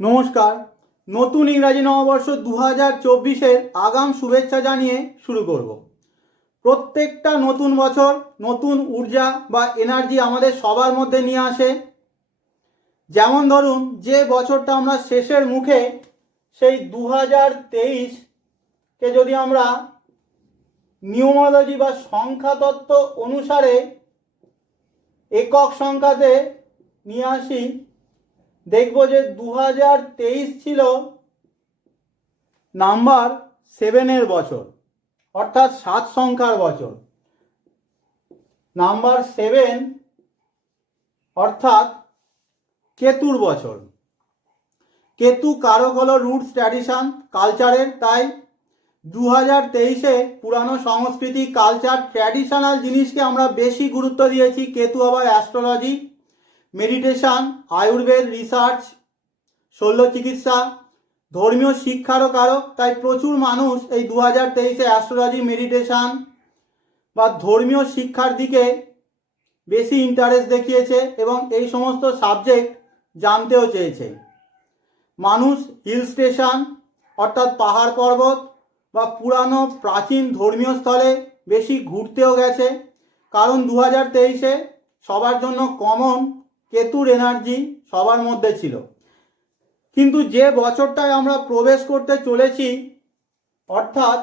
নমস্কার। নতুন ইংরাজি নববর্ষ দু হাজার চব্বিশের আগাম শুভেচ্ছা জানিয়ে শুরু করব। প্রত্যেকটা নতুন বছর নতুন ঊর্জা বা এনার্জি আমাদের সবার মধ্যে নিয়ে আসে। যেমন ধরুন, যে বছরটা আমরা শেষের মুখে, সেই দু হাজার তেইশকে যদি আমরা নিউমোলজি বা সংখ্যাতত্ত্ব অনুসারে একক সংখ্যাতে নিয়ে আসি দেখব যে দু হাজার তেইশ ছিল নাম্বার সেভেনের বছর, অর্থাৎ সাত সংখ্যার বছর। নাম্বার সেভেন অর্থাৎ কেতুর বছর। কেতু কারক হলো রুটস ট্র্যাডিশন কালচারের তাই দু হাজার তেইশে পুরানো সংস্কৃতি কালচার ট্র্যাডিশনাল জিনিসকে আমরা বেশি গুরুত্ব দিয়েছি। কেতু আবার অ্যাস্ট্রোলজি মেডিটেশন, আয়ুর্বেদ রিসার্চ, শল্য চিকিৎসা, ধর্মীয় শিক্ষারও কারক। তাই প্রচুর মানুষ এই দু হাজার তেইশে অ্যাস্ট্রোলজি, মেডিটেশন বা ধর্মীয় শিক্ষার দিকে বেশি ইন্টারেস্ট দেখিয়েছে এবং এই সমস্ত সাবজেক্ট জানতেও চেয়েছে। মানুষ হিল স্টেশন অর্থাৎ পাহাড় পর্বত বা পুরানো প্রাচীন ধর্মীয় স্থলে বেশি ঘুরতেও গেছে। কারণ দু হাজার তেইশে সবার জন্য কমন কেতুর এনার্জি সবার মধ্যে ছিল। কিন্তু যে বছরটায় আমরা প্রবেশ করতে চলেছি, অর্থাৎ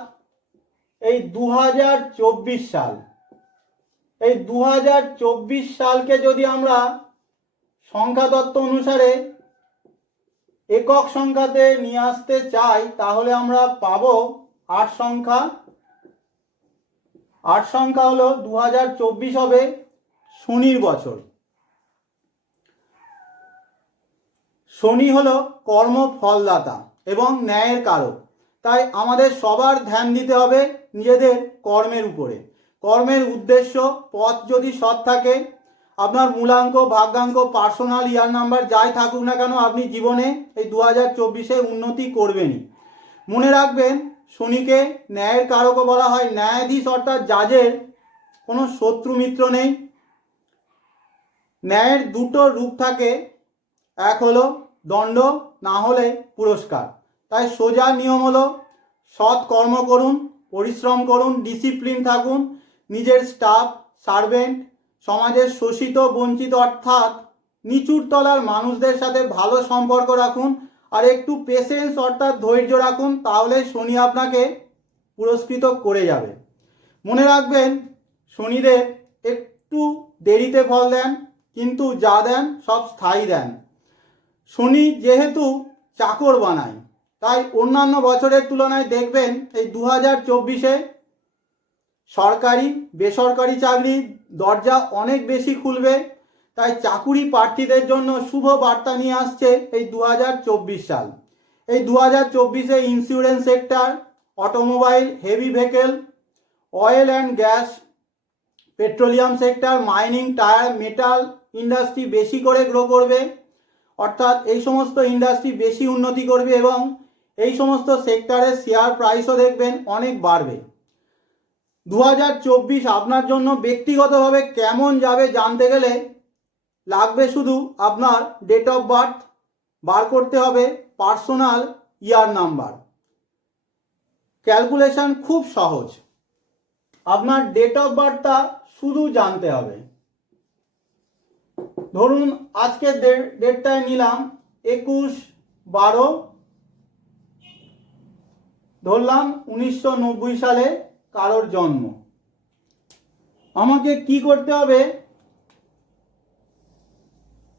এই দু হাজার চব্বিশ সাল, এই দু হাজার চব্বিশ সালকে যদি আমরা সংখ্যাতত্ত্ব অনুসারে একক সংখ্যাতে নিয়ে আসতে চাই, তাহলে আমরা পাব আট সংখ্যা। আট সংখ্যা হলো দু হাজার চব্বিশ হবে শনির বছর। শনি হলো কর্ম ফলদাতা এবং ন্যায়ের কারক। তাই আমাদের সবার ধ্যান দিতে হবে নিজেদের কর্মের উপরে। কর্মের উদ্দেশ্য পথ যদি সৎ থাকে, আপনার মূলাঙ্ক, ভাগ্যাঙ্ক, পার্সোনাল, ইয়ার নাম্বার যাই থাকুক না কেন, আপনি জীবনে এই দু হাজার চব্বিশে উন্নতি করবেনই। মনে রাখবেন, শনিকে ন্যায়ের কারকও বলা হয়। ন্যায়াধীশ অর্থাৎ জাজের কোনো শত্রু মিত্র নেই। ন্যায়ের দুটো রূপ থাকে। এক হলো দণ্ড না হলে পুরস্কার। তাই সোজা নিয়ম হলো, সৎ কর্ম করুন, পরিশ্রম করুন ডিসিপ্লিন থাকুন, নিজের স্টাফ সার্ভেন্ট সমাজের শোষিত, বঞ্চিত, অর্থাৎ নিচুর তলার মানুষদের সাথে ভালো সম্পর্ক রাখুন, আর একটু পেশেন্স অর্থাৎ ধৈর্য রাখুন, তাহলে শনি আপনাকে পুরস্কৃত করে যাবে। মনে রাখবেন, শনিদেব একটু দেরিতে ফল দেন, কিন্তু যা দেন সব স্থায়ী দেন। শনি যেহেতু চাকর বানায়, তাই অন্যান্য বছরের তুলনায় দেখবেন এই দু হাজার চব্বিশে সরকারি, বেসরকারি চাকরি দরজা অনেক বেশি খুলবে, তাই চাকুরি প্রার্থীদের জন্য শুভ বার্তা নিয়ে আসছে এই দু হাজার চব্বিশ সাল। এই দু হাজার চব্বিশে insurance sector automobile heavy vehicle oil and gas petroleum sector mining tyre metal industry বেশি করে গ্রো করবে। অর্থাৎ এই সমস্ত ইন্ডাস্ট্রি বেশি উন্নতি করবে এবং এই সমস্ত সেক্টরের শেয়ার প্রাইসও দেখবেন অনেক বাড়বে। দু হাজার চব্বিশ আপনার জন্য ব্যক্তিগতভাবে কেমন যাবে জানতে গেলে লাগবে শুধু আপনার ডেট অফ বার্থ বার করতে হবে পার্সোনাল ইয়ার নাম্বার ক্যালকুলেশন খুব সহজ। আপনার ডেট অফ বার্থটা শুধু জানতে হবে। ধরুন আজকে ডেটটায় নিলাম একুশ বারো। ধরলাম উনিশশো নব্বই সালে কারোর জন্ম। আমাকে কি করতে হবে?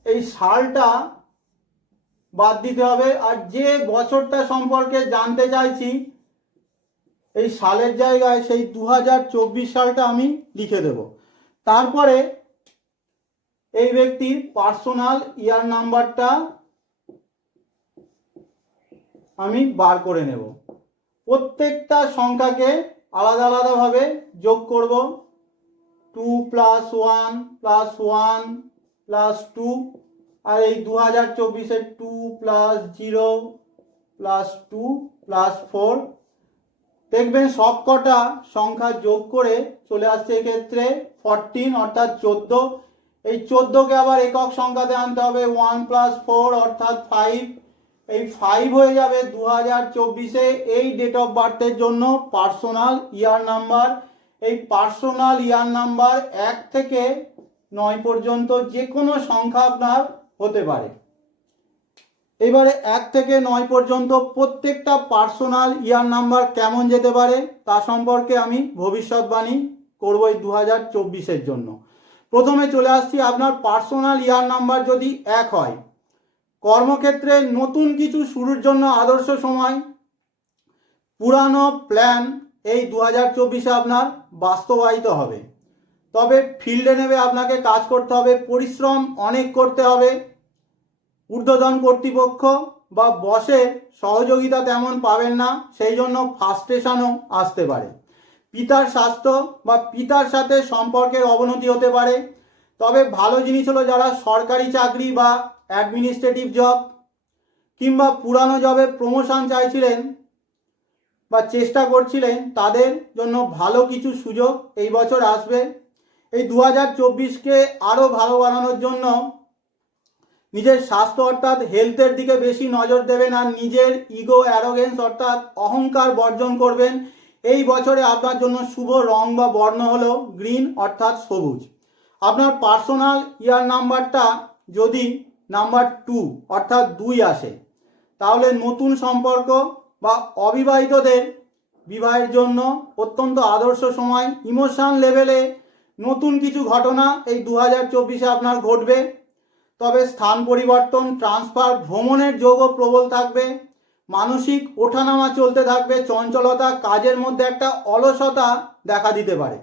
এই সালটা বাদ দিতে হবে। আর যে বছরটা সম্পর্কে জানতে চাইছি, এই সালের জায়গায় সেই দু হাজার চব্বিশ সালটা আমি লিখে দেব। তারপরে এই ব্যক্তির পার্সোনাল ইয়ার নাম্বারটা আমি বার করে নেব। প্রত্যেকটা সংখ্যাকে আলাদা আলাদাভাবে যোগ করব। Two plus one plus one plus two আর এই দু হাজার চব্বিশের two plus zero plus two plus four দেখবেন সব কটা সংখ্যা যোগ করে চলে আসছে এক্ষেত্রে ফরটিন অর্থাৎ চোদ্দ এই চোদ্দোকে আবার একক সংখ্যাতে আনতে হবে ওয়ান প্লাস ফোর অর্থাৎ ফাইভ। এই ফাইভ হয়ে যাবে দু হাজার চব্বিশে এই ডেট অফ বার্থের জন্য পার্সোনাল ইয়ার নাম্বার এই পার্সোনাল ইয়ার নাম্বার এক থেকে নয় পর্যন্ত যে কোনো সংখ্যা আপনার হতে পারে। এবারে এক থেকে নয় পর্যন্ত প্রত্যেকটা পার্সোনাল ইয়ার নাম্বার কেমন যেতে পারে তা সম্পর্কে আমি ভবিষ্যৎবাণী করব এই দু হাজার চব্বিশের জন্য। প্রথমে চলে আসছি আপনার পার্সোনাল ইয়ার নাম্বার যদি এক হয়। কর্মক্ষেত্রে নতুন কিছু শুরুর জন্য আদর্শ সময়। পুরানো প্ল্যান এই দু হাজার চব্বিশে আপনার বাস্তবায়িত হবে। তবে ফিল্ডে নেবে আপনাকে কাজ করতে হবে, পরিশ্রম অনেক করতে হবে। ঊর্ধ্বতন কর্তৃপক্ষ বা বসের সহযোগিতা তেমন পাবেন না, সেই জন্য ফার্স্টেশনও আসতে পারে। পিতার স্বাস্থ্য বা পিতার সাথে সম্পর্কের অবনতি হতে পারে। তবে ভালো জিনিস হলো যারা সরকারি চাকরি বা অ্যাডমিনিস্ট্রেটিভ জব কিংবা পুরানো জবে প্রমোশন চাইছিলেন বা চেষ্টা করছিলেন, তাদের জন্য ভালো কিছু সুযোগ এই বছর আসবে। এই দু হাজার চব্বিশকে আরও ভালো বানানোর জন্য নিজের স্বাস্থ্য অর্থাৎ হেলথের দিকে বেশি নজর দেবেন আর নিজের ইগো অ্যারোগেন্স অর্থাৎ অহংকার বর্জন করবেন। এই বছরে আপনার জন্য শুভ রং বা বর্ণ হলো গ্রিন অর্থাৎ সবুজ। আপনার পার্সোনাল ইয়ার নাম্বারটা যদি নাম্বার টু অর্থাৎ দুই আসে, তাহলে নতুন সম্পর্ক বা অবিবাহিতদের বিবাহের জন্য অত্যন্ত আদর্শ সময় ইমোশন লেভেলে নতুন কিছু ঘটনা এই দু হাজার চব্বিশে আপনার ঘটবে। তবে স্থান পরিবর্তন, ট্রান্সফার, ভ্রমণের যোগও প্রবল থাকবে। মানসিক ওঠানামা চলতে থাকবে, চঞ্চলতা, কাজের মধ্যে একটা অলসতা দেখা দিতে পারে।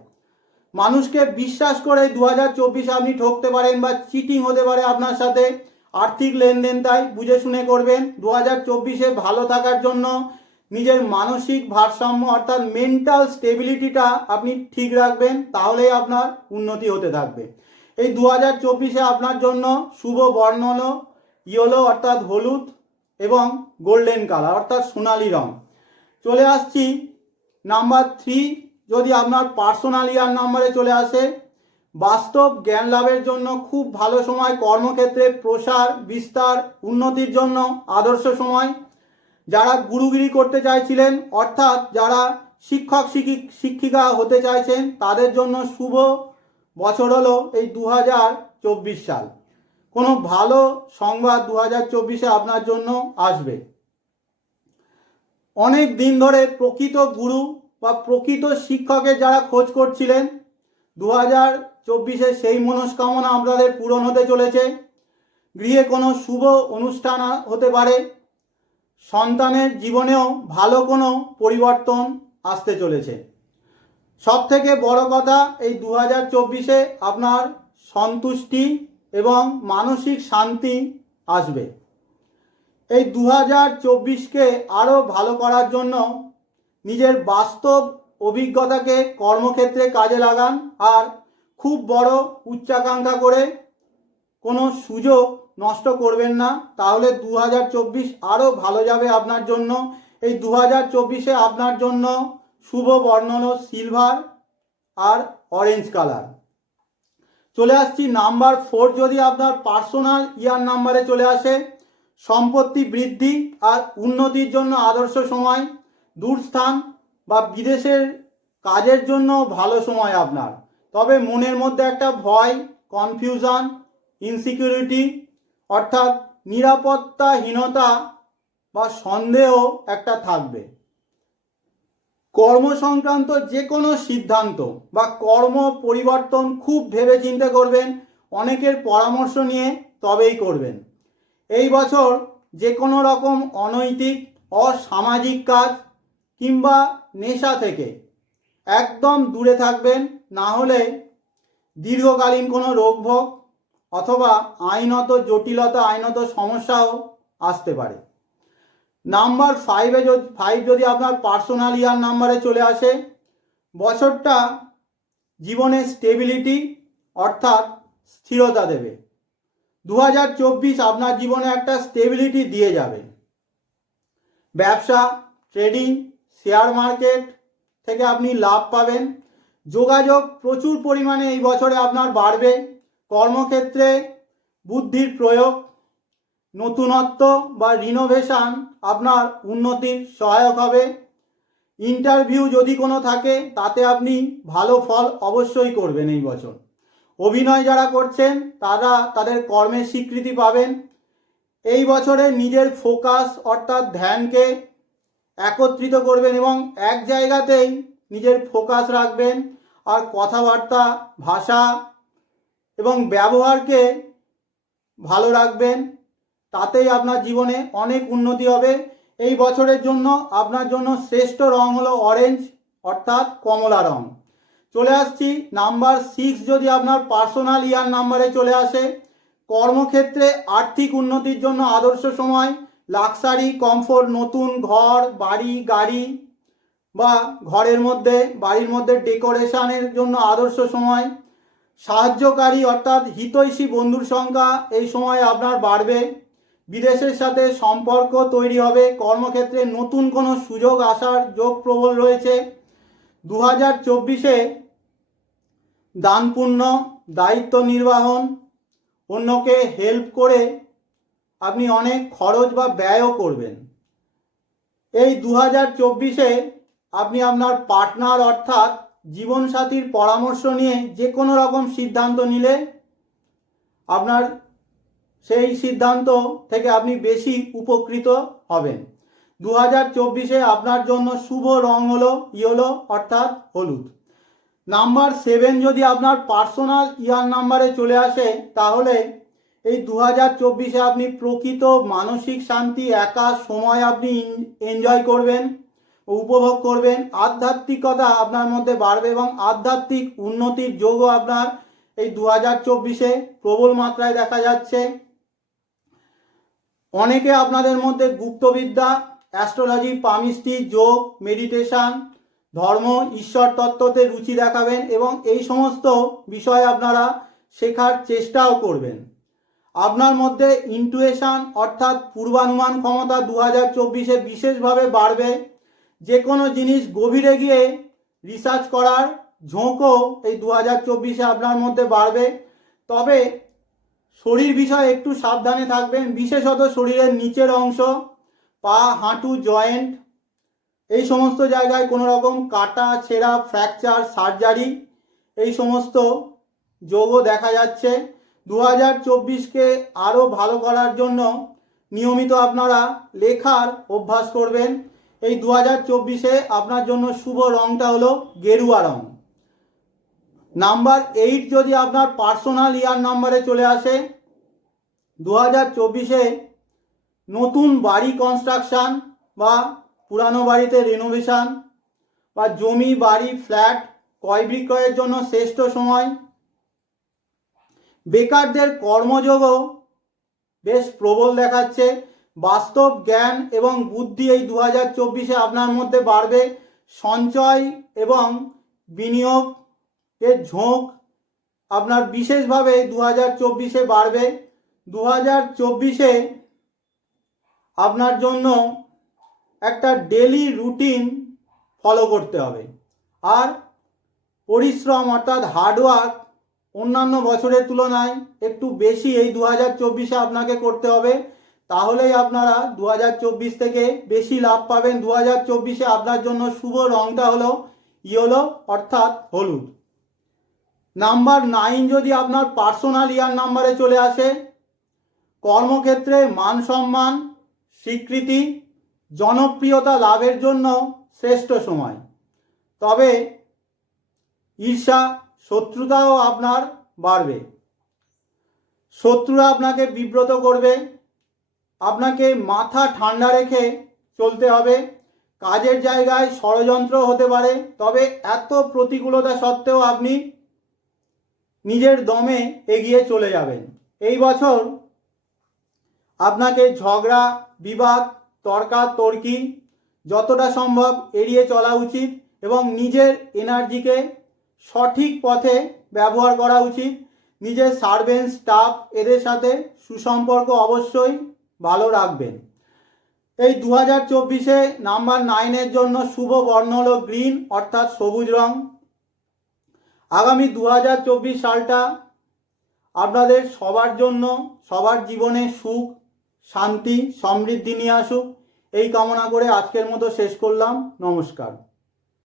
মানুষকে বিশ্বাস করে দু হাজার চব্বিশে আপনি ঠকতে পারেন বা চিটিং হতে পারে আপনার সাথে, আর্থিক লেনদেন তাই বুঝে শুনে করবেন। দু হাজার চব্বিশে ভালো থাকার জন্য নিজের মানসিক ভারসাম্য অর্থাৎ মেন্টাল স্টেবিলিটিটা আপনি ঠিক রাখবেন, তাহলেই আপনার উন্নতি হতে থাকবে। এই দু হাজার চব্বিশে আপনার জন্য শুভ বর্ণ হলো ইয়েলো অর্থাৎ হলুদ এবং গোল্ডেন কালার, অর্থাৎ সোনালি রং। চলে আসছি নাম্বার থ্রি যদি আপনার পার্সোনাল ইয়ার নাম্বারে চলে আসে, বাস্তব জ্ঞান লাভের জন্য খুব ভালো সময়, কর্মক্ষেত্রে প্রসার, বিস্তার, উন্নতির জন্য আদর্শ সময়। যারা গুরুগিরি করতে চাইছিলেন, অর্থাৎ যারা শিক্ষক, শিক্ষিক, শিক্ষিকা হতে চাইছেন, তাদের জন্য শুভ বছর হলো এই দু হাজার চব্বিশ সাল। কোনো ভালো সংবাদ দু হাজার চব্বিশে আপনার জন্য আসবে। অনেক দিন ধরে প্রকৃত গুরু বা প্রকৃত শিক্ষকের যারা খোঁজ করছিলেন দু হাজার চব্বিশে সেই মনস্কামনা আপনাদের পূরণ হতে চলেছে। গৃহে কোনো শুভ অনুষ্ঠান হতে পারে। সন্তানের জীবনেও ভালো কোনো পরিবর্তন আসতে চলেছে। সব থেকে বড় কথা, এই দু হাজার চব্বিশে আপনার সন্তুষ্টি এবং মানসিক শান্তি আসবে। এই দু হাজার চব্বিশকে আরও ভালো করার জন্য নিজের বাস্তব অভিজ্ঞতাকে কর্মক্ষেত্রে কাজে লাগান আর খুব বড় উচ্চাকাঙ্ক্ষা করে কোনো সুযোগ নষ্ট করবেন না। তাহলে দু হাজার চব্বিশ আরও ভালো যাবে আপনার জন্য। এই দু হাজার চব্বিশে আপনার জন্য শুভ বর্ণন সিলভার আর অরেঞ্জ কালার। চলে আসছি নাম্বার ফোর, যদি আপনার পার্সোনাল ইয়ার নাম্বারে চলে আসে, সম্পত্তি বৃদ্ধি আর উন্নতির জন্য আদর্শ সময়, দূরস্থান বা বিদেশের কাজের জন্য ভালো সময় আপনার। তবে মনের মধ্যে একটা ভয় কনফিউশন ইনসিকিউরিটি অর্থাৎ নিরাপত্তাহীনতা বা সন্দেহ একটা থাকবে। কর্ম সংক্রান্ত যে কোনো সিদ্ধান্ত বা কর্ম পরিবর্তন খুব ভেবে চিন্তে করবেন, অনেকের পরামর্শ নিয়ে তবেই করবেন। এই বছর যে কোনো রকম অনৈতিক, অসামাজিক কাজ কিংবা নেশা থেকে একদম দূরে থাকবেন, না হলে দীর্ঘকালীন কোনো রোগভোগ অথবা আইনত জটিলতা, আইনত সমস্যাও আসতে পারে। নাম্বার ফাইভে যদি ফাইভ যদি আপনার পার্সোনাল ইয়ার নাম্বারে চলে আসে, বছরটা জীবনে স্টেবিলিটি অর্থাৎ স্থিরতা দেবে। দু হাজার চব্বিশ আপনার জীবনে একটা স্টেবিলিটি দিয়ে যাবে। ব্যবসা ট্রেডিং শেয়ার মার্কেট থেকে আপনি লাভ পাবেন। যোগাযোগ প্রচুর পরিমাণে এই বছরে আপনার বাড়বে। কর্মক্ষেত্রে বুদ্ধির প্রয়োগ নতুনত্ব বা রিনোভেশন আপনার উন্নতির সহায়ক হবে। ইন্টারভিউ যদি কোনো থাকে, তাতে আপনি ভালো ফল অবশ্যই করবেন এই বছর। অভিনয় যারা করছেন, তারা তাদের কর্মের স্বীকৃতি পাবেন। এই বছরে নিজের ফোকাস অর্থাৎ ধ্যানকে একত্রিত করবেন এবং এক জায়গাতেই নিজের ফোকাস রাখবেন আর কথাবার্তা, ভাষা এবং ব্যবহারকে ভালো রাখবেন। তাতেই আপনার জীবনে অনেক উন্নতি হবে। এই বছরের জন্য আপনার জন্য শ্রেষ্ঠ রং হলো অরেঞ্জ অর্থাৎ কমলা রং। চলে আসছি নাম্বার সিক্স যদি আপনার পার্সোনাল ইয়ার নাম্বারে চলে আসে, কর্মক্ষেত্রে আর্থিক উন্নতির জন্য আদর্শ সময় লাক্সারি কমফোর্ট নতুন ঘর, বাড়ি, গাড়ি, বা ঘরের মধ্যে, বাড়ির মধ্যে ডেকোরেশনের জন্য আদর্শ সময়, সাহায্যকারী অর্থাৎ হিতৈষী বন্ধুর সংখ্যা এই সময় আপনার বাড়বে। বিদেশের সাথে সম্পর্ক তৈরি হবে। কর্মক্ষেত্রে নতুন কোনো সুযোগ আসার যোগ প্রবল রয়েছে। দু হাজার চব্বিশে দানপূর্ণ, দায়িত্ব নির্বাহন, অন্যকে হেল্প করে আপনি অনেক খরচ বা ব্যয়ও করবেন। এই দু হাজার চব্বিশে আপনি আপনার পার্টনার অর্থাৎ জীবনসাথীর পরামর্শ নিয়ে যে কোনো রকম সিদ্ধান্ত নিলে আপনার সেই সিদ্ধান্ত থেকে আপনি বেশি উপকৃত হবেন। দু হাজার চব্বিশে আপনার জন্য শুভ রং হলো ইয়েলো, অর্থাৎ হলুদ। নাম্বার সেভেন যদি আপনার পার্সোনাল ইয়ার নাম্বারে চলে আসে, তাহলে এই দু হাজার চব্বিশে আপনি প্রকৃত মানসিক শান্তি, একা সময় আপনি এনজয় করবেন, উপভোগ করবেন। আধ্যাত্মিকতা আপনার মধ্যে বাড়বে এবং আধ্যাত্মিক উন্নতির যোগও আপনার এই দু হাজার চব্বিশে প্রবল মাত্রায় দেখা যাচ্ছে। অনেকে আপনাদের মধ্যে গুপ্তবিদ্যা অ্যাস্ট্রোলজি পামিস্ট্রি যোগ মেডিটেশন ধর্ম, ঈশ্বর তত্ত্বতে রুচি দেখাবেন এবং এই সমস্ত বিষয় আপনারা শেখার চেষ্টাও করবেন। আপনার মধ্যে ইন্টুয়েশন অর্থাৎ পূর্বানুমান ক্ষমতা দু হাজার চব্বিশে বিশেষভাবে বাড়বে। যে কোনো জিনিস গভীরে গিয়ে রিসার্চ করার ঝোঁকও এই দু হাজার চব্বিশে আপনার মধ্যে বাড়বে। তবে শরীর বিষয়ে একটু সাবধানে থাকবেন। বিশেষত শরীরের নিচের অংশ, পা, হাঁটু, জয়েন্ট, এই সমস্ত জায়গায় কোনো রকম কাটা, ছেঁড়া, ফ্র্যাকচার, সার্জারি, এই সমস্ত যোগও দেখা যাচ্ছে। দু হাজার চব্বিশকে আরও ভালো করার জন্য নিয়মিত আপনারা লেখার অভ্যাস করবেন। এই দু হাজার চব্বিশে আপনার জন্য শুভ রংটা হলো গেরুয়া রং। নাম্বার এইট যদি আপনার পার্সোনাল ইয়ার নাম্বারে চলে আসে দু হাজার চব্বিশে নতুন বাড়ি কনস্ট্রাকশান বা পুরানো বাড়িতে রেনোভেশন বা জমি, বাড়ি ফ্ল্যাট ক্রয় বিক্রয়ের জন্য শ্রেষ্ঠ সময়। বেকারদের কর্মযোগও বেশ প্রবল দেখাচ্ছে। বাস্তব জ্ঞান এবং বুদ্ধি এই দু হাজার চব্বিশে আপনার মধ্যে বাড়বে। সঞ্চয় এবং বিনিয়োগের ঝোঁক আপনার বিশেষভাবে দু হাজার চব্বিশে বাড়বে। দু হাজার চব্বিশে আপনার জন্য একটা ডেলি রুটিন ফলো করতে হবে। আর পরিশ্রম অর্থাৎ হার্ডওয়ার্ক অন্যান্য বছরের তুলনায় একটু বেশি এই দু হাজার চব্বিশে আপনাকে করতে হবে। তাহলেই আপনারা দু হাজার চব্বিশ থেকে বেশি লাভ পাবেন। দু হাজার চব্বিশে আপনার জন্য শুভ রংটা হলো ইয়েলো অর্থাৎ হলুদ। নাম্বার নাইন যদি আপনার পার্সোনাল ইয়ার নাম্বারে চলে আসে, কর্মক্ষেত্রে মান সম্মান, স্বীকৃতি, জনপ্রিয়তা লাভের জন্য শ্রেষ্ঠ সময়। তবে ঈর্ষা, শত্রুতাও আপনার বাড়বে। শত্রুরা আপনাকে বিব্রত করবে, আপনাকে মাথা ঠান্ডা রেখে চলতে হবে, কাজের জায়গায় ষড়যন্ত্র হতে পারে, তবে এত প্রতিকূলতা সত্ত্বেও আপনি নিজের দমে এগিয়ে চলে যাবেন। এই বছর আপনাকে ঝগড়া, বিবাদ তর্কাতর্কি যতটা সম্ভব এড়িয়ে চলা উচিত এবং নিজের এনার্জিকে সঠিক পথে ব্যবহার করা উচিত। নিজের সার্ভেন্ট স্টাফ এদের সাথে সুসম্পর্ক অবশ্যই ভালো রাখবেন। এই দু হাজার চব্বিশে নাম্বার নাইনের জন্য শুভ বর্ণ হলো গ্রিন অর্থাৎ সবুজ রং। আগামী দু হাজার চব্বিশ সালটা আপনাদের সবার জন্য, সবার জীবনে সুখ, শান্তি, সমৃদ্ধি নিয়ে আসুক। এই কামনা করে আজকের মতো শেষ করলাম। নমস্কার।